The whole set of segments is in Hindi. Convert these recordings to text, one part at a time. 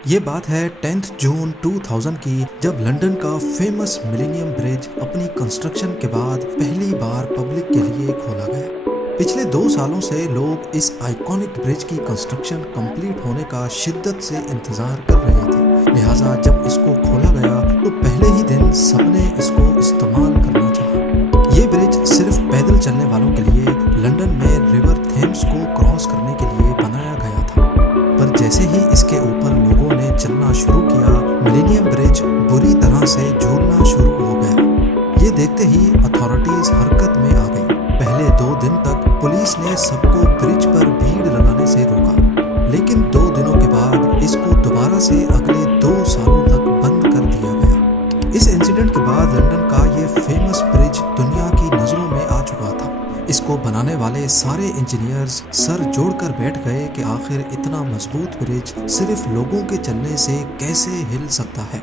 ये बात है 10 जून 2000 की, जब लंदन का फेमस मिलेनियम ब्रिज अपनी कंस्ट्रक्शन के बाद पहली बार पब्लिक के लिए खोला गया। पिछले 2 सालों से लोग इस आइकॉनिक ब्रिज की कंस्ट्रक्शन कंप्लीट होने का शिद्दत से इंतजार कर रहे थे। लिहाजा जब इसको खोला गया तो पहले ही दिन सबने इसको इस्तेमाल करना चाहा। ये ब्रिज सिर्फ पैदल चलने वालों के लिए लंदन में रिवर थेम्स को क्रॉस करने के लिए बनाया गया था, पर जैसे ही इसके ऊपर लोगों ने चलना शुरू किया, मिलेनियम ब्रिज बुरी तरह से झूलना शुरू हो गया। ये देखते ही अथॉरिटीज हरकत में आ गई। पहले 2 दिन तक पुलिस ने सबको ब्रिज पर भीड़ लगाने से रोका, लेकिन 2 दिनों के बाद इसको दोबारा से अगले 2 सालों तक बंद कर दिया गया। इस इंसिडेंट के बाद लंदन का ये फेमस ब्रिज दुनिया की नजरों में आ चुका था। इसको बनाने वाले सारे इंजीनियर्स सर जोड़कर बैठ गए कि आखिर इतना मजबूत ब्रिज सिर्फ लोगों के चलने से कैसे हिल सकता है।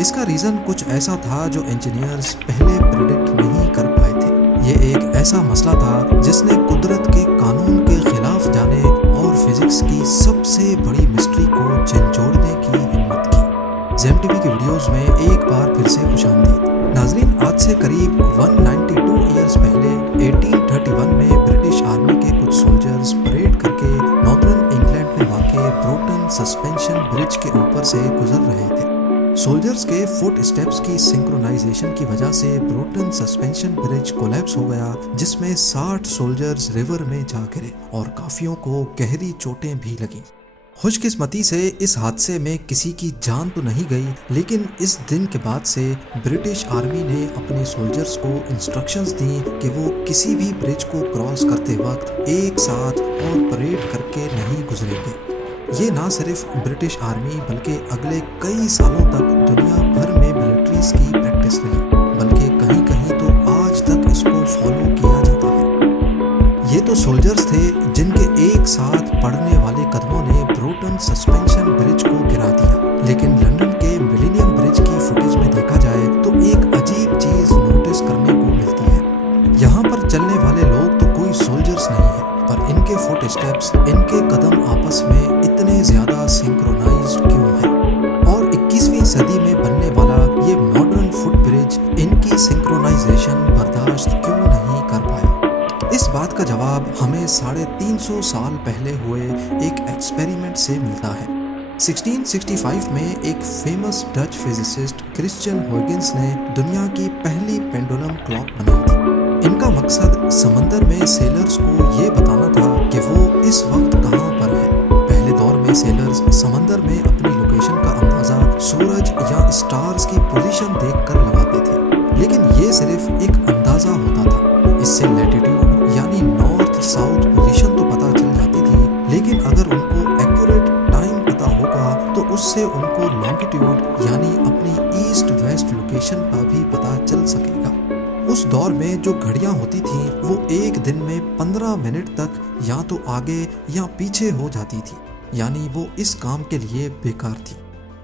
इसका रीजन कुछ ऐसा था जो इंजीनियर्स पहले प्रेडिक्ट नहीं कर पाए थे। ये एक ऐसा मसला था जिसने कुदरत के कानून के खिलाफ जाने और फिजिक्स की सबसे बड़ी मिस्ट्री को झंझोड़ने की हिम्मत की। ज़ेम टीवी की वीडियोस में एक बार फिर से खुशामदीद। नाजरीन, आज से करीब 192 ईयर्स पहले 1831 में ब्रिटिश आर्मी के कुछ सोल्जर्स परेड करके नॉर्दर्न इंग्लैंड में वाक़े ब्रोटन सस्पेंशन ब्रिज के ऊपर से गुजर रहे थे। सोल्जर्स के फुट स्टेप्स की सिंक्रोनाइजेशन की वजह से ब्रोटन सस्पेंशन ब्रिज कोलैप्स हो गया, जिसमें 60 सोल्जर्स रिवर में जा गिरे और काफियों को गहरी चोटें भी लगीं। खुशकिस्मती से इस हादसे में किसी की जान तो नहीं गई, लेकिन इस दिन के बाद से ब्रिटिश आर्मी ने अपने सोल्जर्स को इंस्ट्रक्शंस दी कि वो किसी भी ब्रिज को क्रॉस करते वक्त एक साथ और परेड करके नहीं गुजरेंगे। ये ना सिर्फ ब्रिटिश आर्मी बल्कि अगले कई सालों तक दुनिया भर में मिलिट्रीज की प्रैक्टिस रही, बल्कि कहीं कहीं तो आज तक इसको फॉलो किया जाता है। ये तो सोल्जर्स थे जिनके एक साथ पड़ने वाले कदमों ने ब्रोटन सस्पेंशन ब्रिज को गिरा दिया, लेकिन लंदन के मिलेनियम ब्रिज की फुटेज में देखा जाए तो एक अजीब चीज नोटिस करने को मिलती है। यहाँ पर चलने वाले लोग तो कोई सोल्जर्स नहीं है, पर इनके फुट स्टेप्स, इनके कदम आपस में इतने ज्यादा सिंक्रोनाइज्ड क्यों हैं? और 21वीं सदी में बनने वाला ये मॉडर्न फुट ब्रिज इनकी सिंक्रोनाइजेशन बर्दाश्त क्यों नहीं कर पाया? इस बात का जवाब हमें 350 साल पहले हुए एक एक्सपेरिमेंट से मिलता है। 1665 में एक फेमस डच फिजिसिस्ट क्रिश्चियन हुइगेंस ने दुनिया की पहली पेंडुलम क्लॉक बनाई थी। इनका मकसद समंदर में सेलर्स को ये बताना था कि वो इस वक्त कहाँ पर है। पहले दौर में सेलर्स समंदर में अपनी लोकेशन का अंदाजा सूरज या स्टार्स की पोजीशन देखकर लगाते थे, लेकिन ये सिर्फ एक अंदाजा होता था। इससे लैटिट्यूड यानी नॉर्थ साउथ पोजीशन तो पता चल जाती थी, लेकिन अगर उनको एक्यूरेट टाइम पता होगा तो उससे उनको लॉन्गिट्यूड यानी अपनी ईस्ट वेस्ट लोकेशन का भी पता चल सकेगा। उस दौर में जो घड़ियां होती थी वो एक दिन में 15 मिनट तक या तो आगे या पीछे हो जाती थी, यानी वो इस काम के लिए बेकार थी।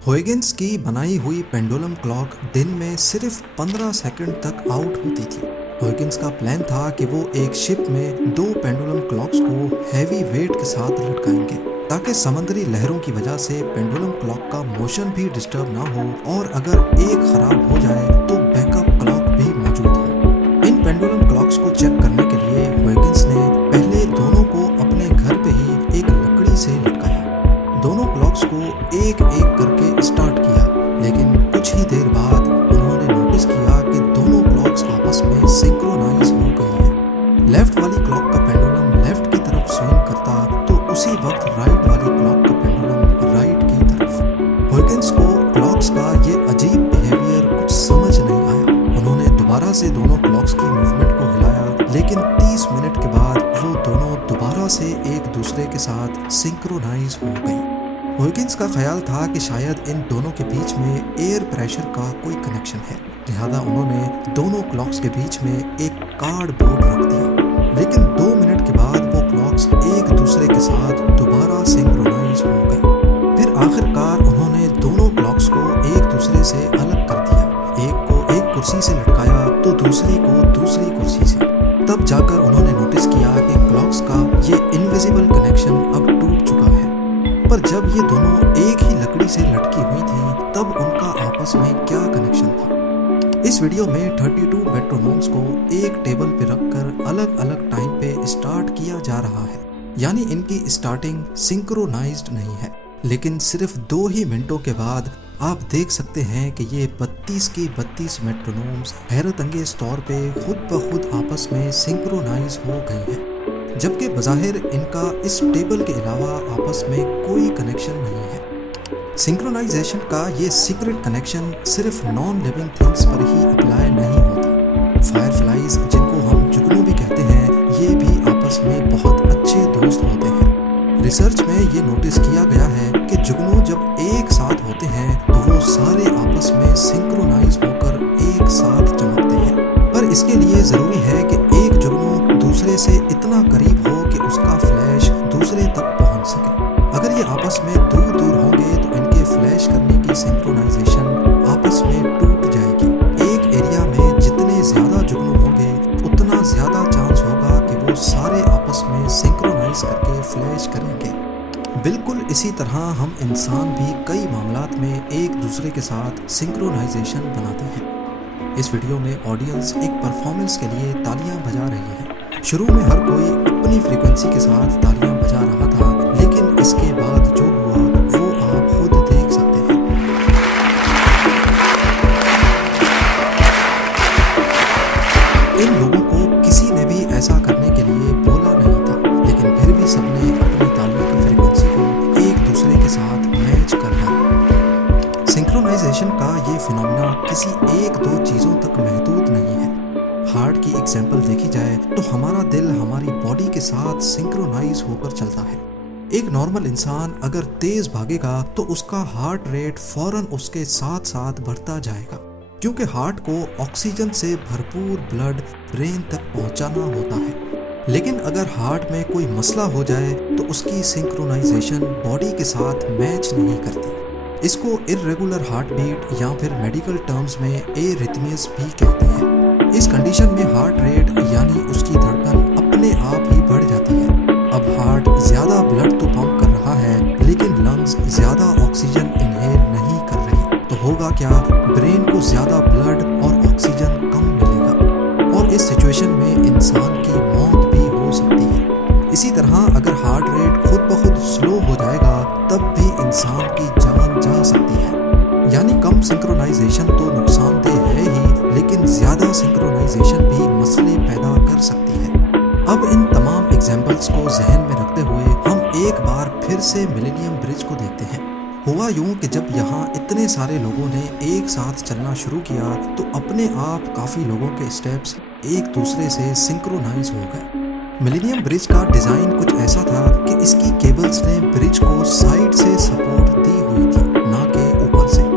हुइगेंस की बनाई हुई पेंडुलम क्लॉक दिन में सिर्फ 15 सेकंड तक आउट होती थी। हुइगेंस का प्लान था कि वो एक शिप में 2 पेंडुलम क्लॉक्स को हैवी वेट के साथ लटकाएंगे, ताकि समुद्री लहरों की वजह से पेंडुलम क्लॉक का मोशन भी डिस्टर्ब ना हो, और अगर एक खराब हो जाए तो बैकअप क्लॉक भी मौजूद हो। इन पेंडुलम क्लॉक्स को चेक करने के लिए हुइगेंस ने पहले दोनों को अपने घर पे ही एक लकड़ी से लटकाया। दोनों क्लॉक्स को एक एक करके स्टार्ट किया, लेकिन कुछ ही देर बाद उन्होंने नोटिस किया कि दोनों क्लॉक्स आपस में सिंक्रोनाइज हो गई है। लेफ्ट वाली क्लॉक का पेंडुलम लेफ्ट की तरफ स्विंग करता तो उसी वक्त राइट वाली क्लॉक का पेंडुलम राइट की तरफ। हुइगेंस को क्लॉक्स का ये अजीब बिहेवियर कुछ समझ नहीं आया। उन्होंने दोबारा से दोनों क्लॉक्स की मूवमेंट को हिलाया, लेकिन 30 मिनट के बाद वो दोनों दोबारा से एक दूसरे के साथ सिंक्रोनाइज हो गई। हुइगेंस का ख्याल था कि शायद इन दोनों के बीच में एयर प्रेशर का कोई कनेक्शन है, लिहाजा उन्होंने दोनों क्लॉक्स के बीच में एक कार्ड बोर्ड रख दिया। लेकिन 2 मिनट के बाद वो क्लॉक्स एक दूसरे के साथ दोबारा सिंक्रोनाइज हो गई। फिर आखिरकार उन्होंने दोनों क्लॉक्स को एक दूसरे से अलग कर दिया। एक को एक कुर्सी से लटकाया तो दूसरी को दूसरी कुर्सी से। तब जाकर उन्होंने नोटिस किया कि क्लॉक्स का ये इनविजिबल कनेक्शन अब टूट चुका है। पर जब ये दोनों एक ही लकड़ी से लटकी हुई थी तब उनका आपस में क्या कनेक्शन था। इस वीडियो में 32 मेट्रोनोम्स को एक टेबल पे रखकर अलग अलग टाइम पे स्टार्ट किया जा रहा है, यानी इनकी स्टार्टिंग सिंक्रोनाइज्ड नहीं है, लेकिन सिर्फ 2 ही मिनटों के बाद आप देख सकते हैं कि ये 32 की 32 मेट्रोनोम्स हैरत अंगेज तौर पे खुद ब खुद आपस में सिंक्रोनाइज हो गई हैं, जबकि बज़ाहिर इनका इस टेबल के अलावा आपस में कोई कनेक्शन नहीं है। सिंक्रोनाइजेशन का ये सीक्रेट कनेक्शन सिर्फ नॉन लिविंग थिंग्स पर ही अप्लाई नहीं होता। फायरफ्लाइज, जिनको हम जुगनू भी कहते हैं, ये भी आपस में बहुत अच्छे दोस्त होते हैं। रिसर्च में ये नोटिस किया गया है कि जुगनू जब एक साथ होते हैं तो वो सारे आपस में सिंक्रोनाइज होकर एक साथ चमकते हैं, पर इसके लिए ज़रूरी है कि एक जुगनू दूसरे से इतना करीब हो कि उसका फ्लैश दूसरे तक पहुंच सके। अगर ये आपस में दूर दूर होंगे तो इनके फ्लैश करने की सिंक्रोनाइजेशन आपस में टूट जाएगी। एक एरिया में जितने ज़्यादा जुगनू होंगे उतना ज़्यादा चांस होगा कि वो सारे आपस में सिंक्रोनाइज करके फ्लैश करेंगे। बिल्कुल इसी तरह हम इंसान भी कई मामलात में एक दूसरे के साथ सिंक्रोनाइजेशन बनाते हैं। इस वीडियो में ऑडियंस एक परफॉर्मेंस के लिए तालियां बजा रही है। शुरू में हर कोई अपनी फ्रीक्वेंसी के साथ तालियां बजा रहा था, लेकिन इसके बाद जो हुआ वो आप खुद देख सकते हैं। इन लोगों को किसी ने भी ऐसा करने के लिए बोला नहीं था, लेकिन फिर भी सबने अपनी तालियों की फ्रीक्वेंसी को एक दूसरे के साथ मैच कर डाला। सिंक्रोनाइजेशन का ये फिनोमेना किसी 1-2 चीज़ों तक महदूद नहीं है। हार्ट की एग्जाम्पल देखी जाए तो हमारा दिल हमारी बॉडी के साथ सिंक्रोनाइज होकर चलता है। एक नॉर्मल इंसान अगर तेज भागेगा तो उसका हार्ट रेट फौरन उसके साथ साथ बढ़ता जाएगा, क्योंकि हार्ट को ऑक्सीजन से भरपूर ब्लड ब्रेन तक पहुंचाना होता है। लेकिन अगर हार्ट में कोई मसला हो जाए तो उसकी सिंक्रोनाइजेशन बॉडी के साथ मैच नहीं करती। इसको इर्रेगुलर हार्ट बीट या फिर मेडिकल टर्म्स में एरिथमियास भी कहते हैं। इस कंडीशन में हार्ट रेट यानी उसकी धड़कन अपने आप ही बढ़ जाती है। अब हार्ट ज्यादा ब्लड तो पंप कर रहा है, लेकिन लंग्स ज्यादा ऑक्सीजन इनहेल नहीं कर रही, तो होगा क्या? ब्रेन को ज्यादा ब्लड और ऑक्सीजन कम मिलेगा और इस सिचुएशन में इंसान की मौत भी हो सकती है। इसी तरह अगर हार्ट रेट खुद ब खुद स्लो हो जाएगा तब भी इंसान की जान जा सकती है। यानी कम सिंक्रोनाइजेशन तो नुकसानदेह है ही, लेकिन ज्यादा सिंक्रोनाइजेशन भी मसले पैदा कर सकती है। अब इन तमाम एग्जाम्पल्स को जहन में रखते हुए हम एक बार फिर से मिलेनियम ब्रिज को देखते हैं। हुआ यूं कि जब यहाँ इतने सारे लोगों ने एक साथ चलना शुरू किया तो अपने आप काफ़ी लोगों के स्टेप्स एक दूसरे से सिंक्रोनाइज हो गए। मिलेनियम ब्रिज का डिज़ाइन कुछ ऐसा था कि इसकी केबल्स ने ब्रिज को साइड से सपोर्ट दी हुई थी, ना कि ऊपर से।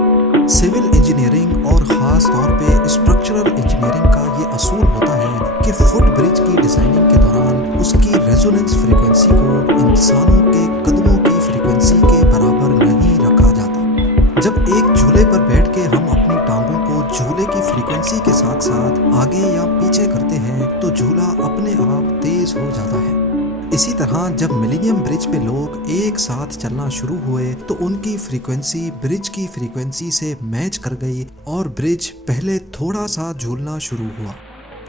सिविल इंजीनियरिंग और ख़ास तौर पे स्ट्रक्चरल इंजीनियरिंग का ये असूल होता है कि फुट ब्रिज की डिज़ाइनिंग के दौरान उसकी रेजोनेंस फ्रीक्वेंसी को इंसानों के कदमों की फ्रीक्वेंसी के बराबर नहीं रखा जाता। जब एक झूले पर बैठ के हम अपनी टांगों को झूले की फ्रीक्वेंसी के साथ साथ आगे या पीछे करते हैं तो झूला अपने आप तेज हो जाता है। इसी तरह जब मिलेनियम ब्रिज पे लोग एक साथ चलना शुरू हुए तो उनकी फ्रीक्वेंसी ब्रिज की फ्रीक्वेंसी से मैच कर गई और ब्रिज पहले थोड़ा सा झूलना शुरू हुआ।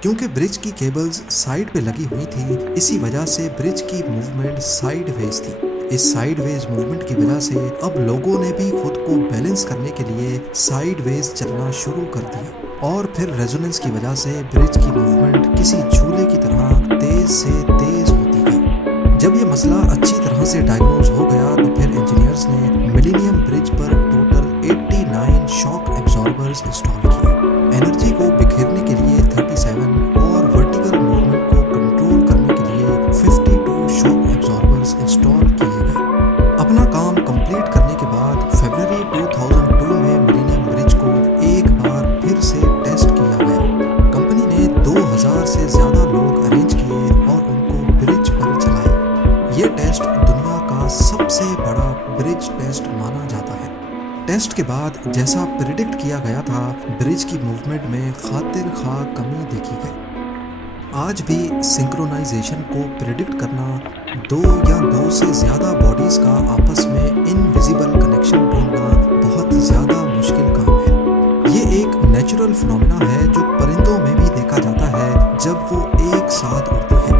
क्योंकि ब्रिज की केबल्स साइड पे लगी हुई थी, इसी वजह से ब्रिज की मूवमेंट साइडवेज थी। इस साइडवेज मूवमेंट की वजह से अब लोगों ने भी खुद को बैलेंस करने के लिए साइडवेज चलना शुरू कर दिया और फिर रेजोनेंस की वजह से ब्रिज की मूवमेंट किसी झूले की तरह तेज से तेज होती गई। जब ये मसला अच्छी तरह से डायग्नोज हो गया तो फिर इंजीनियर्स ने मिलेनियम ब्रिज पर टोटल 89 शॉक एब्जॉर्बर्स इंस्टॉल किए। एनर्जी को बिखेरने के लिए 37 और वर्टिकल मूवमेंट को कंट्रोल करने के लिए 52 शॉक एब्जॉर्बर्स इंस्टॉल किए गए। अपना काम कंप्लीट करने के बाद फरवरी 2002 में मिलेनियम ब्रिज को एक बार फिर से टेस्ट किया गया। कंपनी ने 2000 से ज़्यादा लोग अरेंज किए और उनको ब्रिज पर चलाए। ये टेस्ट दुनिया का सबसे बड़ा ब्रिज टेस्ट माना जाता है। टेस्ट के बाद जैसा प्रिडिक्ट किया गया था, ब्रिज की मूवमेंट में खातिर खा कमी देखी गई। आज भी सिंक्रोनाइजेशन को प्रिडिक्ट करना, 2 या 2 से ज़्यादा बॉडीज़ का आपस में इनविजिबल कनेक्शन ढूंढना नेचुरल फिनोमेना है जो परिंदों में भी देखा जाता है जब वो एक साथ उड़ते हैं।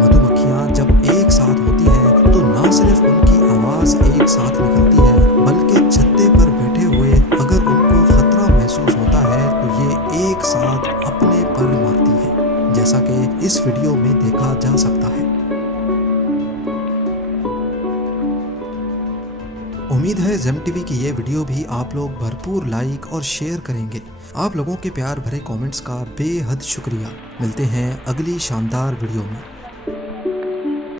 मधुमक्खियाँ जब एक साथ होती हैं तो न सिर्फ उनकी आवाज़ एक साथ निकलती है, बल्कि छत्ते पर बैठे हुए अगर उनको खतरा महसूस होता है तो ये एक साथ अपने पर मारती है, जैसा कि इस वीडियो में देखा जा सकता है। उम्मीद है जेम टीवी की ये वीडियो भी आप लोग भरपूर लाइक और शेयर करेंगे। आप लोगों के प्यार भरे कमेंट्स का बेहद शुक्रिया। मिलते हैं अगली शानदार वीडियो में।